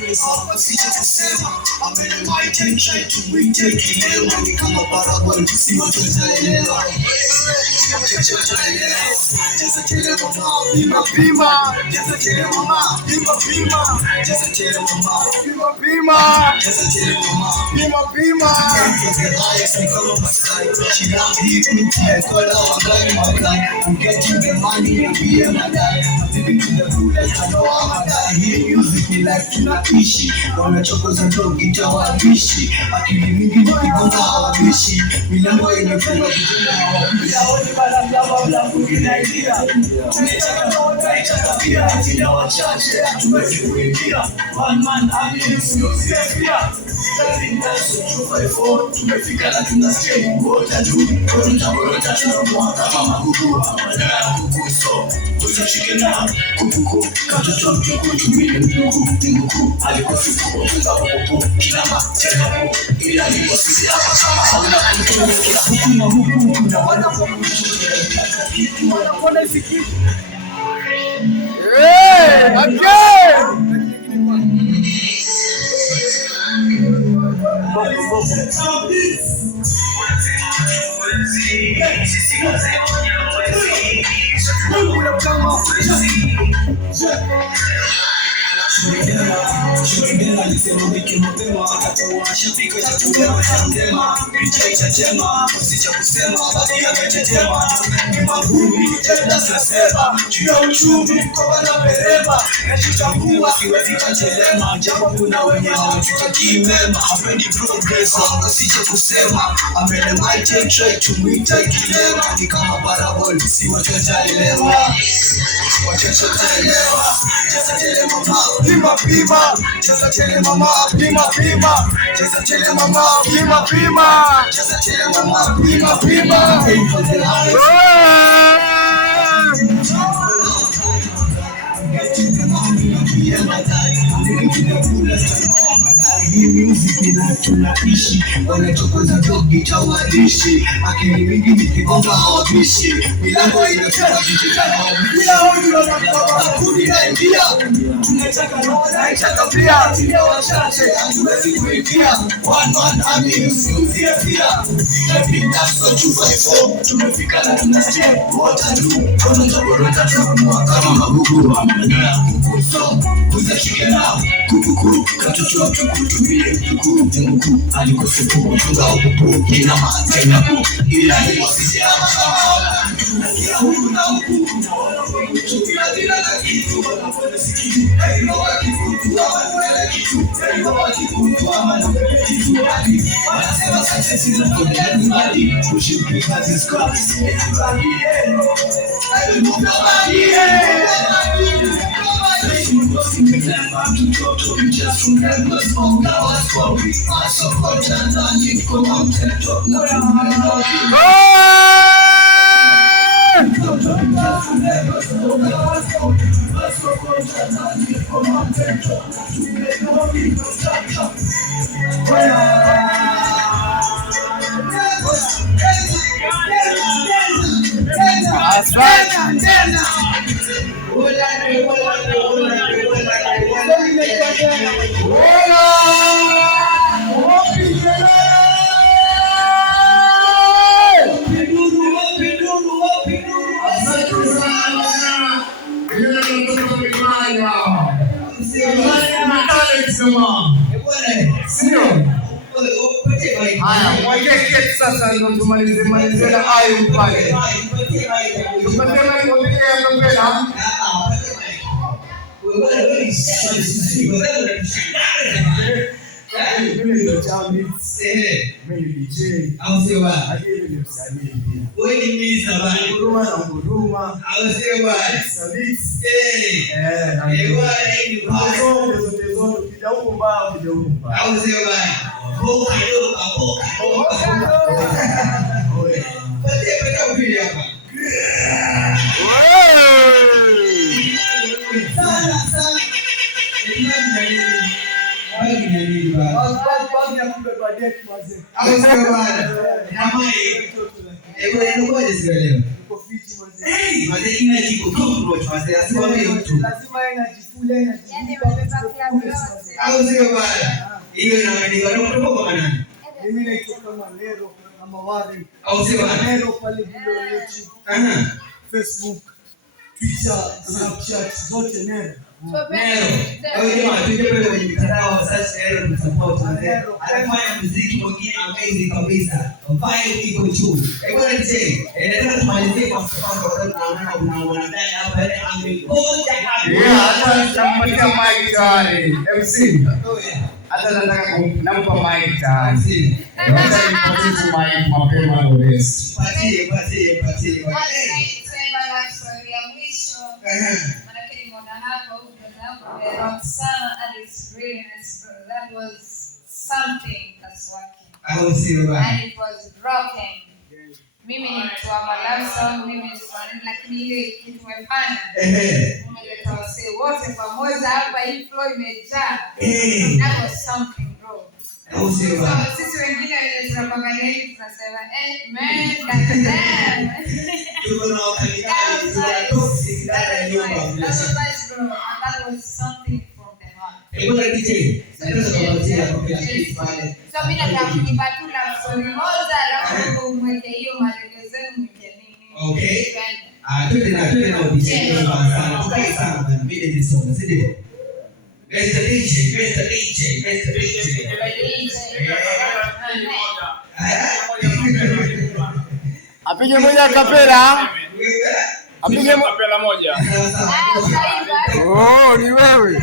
Usije kusema ameniwaita try to win kilema ni kama barabara sio tutaelewa. Just tell mama pima pima. Just tell mama pima pima. Just tell mama pima pima. Just tell mama pima pima. She love you I call our guy my guy. I'm getting the money and be a madai. I'm living to the fullest I know I'm a guy. Hear music ni like tunaishi. Wanachokoza ndo gita wabishi. Akili mingi ni kigonga hawabishi. Milango imefungwa vijana hawabishi. Yaoni bala mlaba mla kukina idea. Tunetaka pia tina wachache. Tuwezi kuingia. One man army usiuzie pia. Tumefika na tunasikia kuota juu. Borota tunakuwa kama magugu. Amadaya kukuso usashike na kukuku. Katoto mtuku tumile mtuku. Alikusifu kufunga kukuku. Kinama tena ili alikusifu hapa kama hauna kukuku. Huku na huku kuna wana kwa kitu wanapona siki. Again! Shudena alisema wiki mapema atatoa pika cha kulewa cha mdema picha itatema usicha kusema basi yametetema ni magumi tena sasema juu ya uchumi kwa na perema nachitambua siwezi katelema japo kuna wenye hawatutaki mema hapendi progress usicha kusema ameniwaita try to win kilema ni kama parabol si watu wataelewa wachache wataelewa. Just tell mama pima pima. Just tell mama pima pima. Just tell mama pima pima. Just tell mama pima pima. Hii music ni la tunaishi. Wanachokoza dogi tawadishi. Akili mingi ni kigonga hawabishi. Milango inafika vijana hakuni na india. Tunataka roda itaka pia. Tia wachache hatuwezi kuingia. One man army usiuzie pia. Tunapita so 254. Tumefika na tunasikia kuota juu. Borota tunakuwa kama magugu. Amadaya kukuso usashike na kukuku. Katoto mtuku tumile mtuku. Alikusifu kufunga kukuku. Kinama tena ili alikusifu hapa kama hauna. Tunasikia huku na huku. Tukia dina na kitu. Wanafona sikitu. Haino wakikutu. Wanafona kitu. Haino wakikutu. Wanafona kitu. Wanasema success is a good everybody. Pushing because it's Christ. Everybody I will nobody just from endless on our story. I support and I need for one top. Sasa ndo tumalize na hayo pale. Tupatema kwa ya mbele. Mimi ndo chambi. Mimi DJ. Au sio bwana? Hadi ni msanii pia. Wewe ni mimi sabani. Huruma. Au sio bwana? Sabiti. Na bwana ni bwana. Zote kidogo mbaya kidogo mbaya. Au sio bwana? Boka. Pate peka upili hapa. Sana. Lazima kule na au sio bwana? Hiyo inaandikwa kwa nani? Mimi naitwa kama Nero kama Warren au sio bwana? Nero pale video YouTube, Facebook, Twitter, Snapchat zote Nero. Au jamaa tuje pale kwenye mitandao sasa Nero tunasupport Nero. Anafanya muziki mwingine amazing kabisa. Vibe iko juu. Bwana DJ, nataka tumalizie kwa sababu tunaona kuna mwanadada hapa yeye amekoja hapa. Hata nitampatia mic tayari. MC. Hata nataka kumpa mic tayari. Wacha nipatie mic mapema ndio best. Patie. That was something that's working. And it was rocking. Mimi ni mtu wa love song, mimi ni mtu lakini ile kitu umefanya. Umeleta wase wote pamoja hapa, hii flow imejaa. That was something, bro. Sisi wengine tunapangalia hivi tunasema man, tuko na wakati toxic dada ya nyumba. That was something from the heart. Bwana DJ, so mimi nataka kunipatula story moja alafu umweke hiyo maelezo mweke nini. Okay. Twende na DJ sana. Tukae sana bwana. Mimi ni soma, si ndio? Mr. DJ. Apige moja kapela. Apige kapela moja. Sawa. Oh, ni wewe.